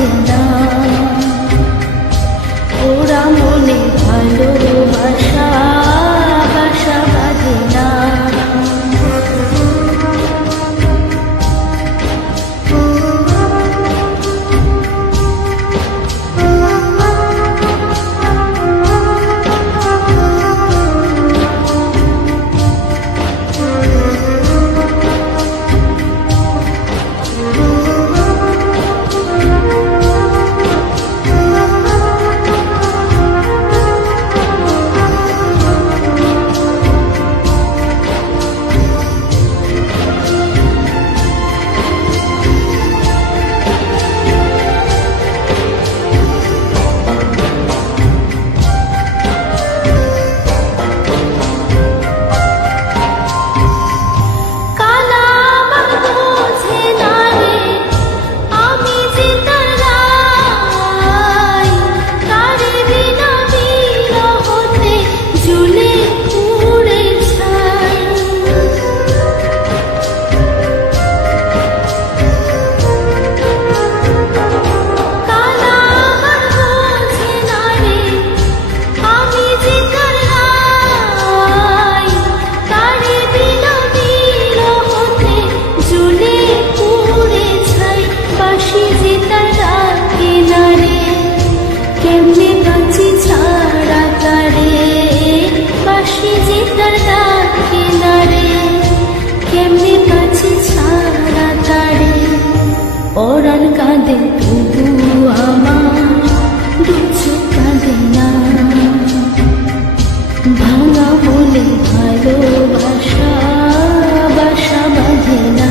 বাঁধে না, ওরা মনে ভালোবাসা বাসা বাঁধে না। পরাণ কাঁদে তবু আমার দুচো কাঁদে না, ভাঙা বলে ভালোবাসা বাসা বাঁধে না।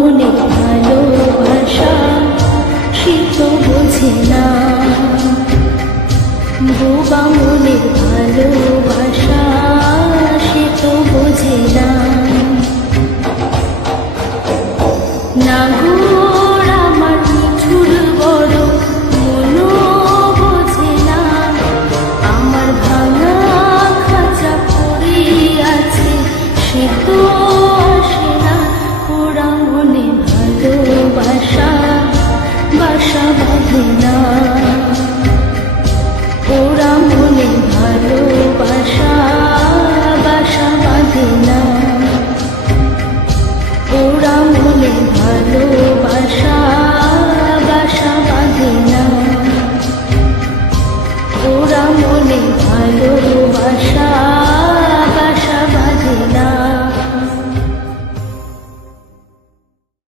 মনে ভালোবাসা সে তো বোঝে না, বোবা মনে ভালোবাসা সে তো বোঝে না। না গোর আমার মিঠুর বড় মনো বোঝে না, আমার ভাঙা খাঁচা পড়ে আছে সে তো আসে না। ওরা মনে ভালোবাসা বাসা বাঁধে না, ওরা মনে ভালোবাসা বাসা বাঁধে না।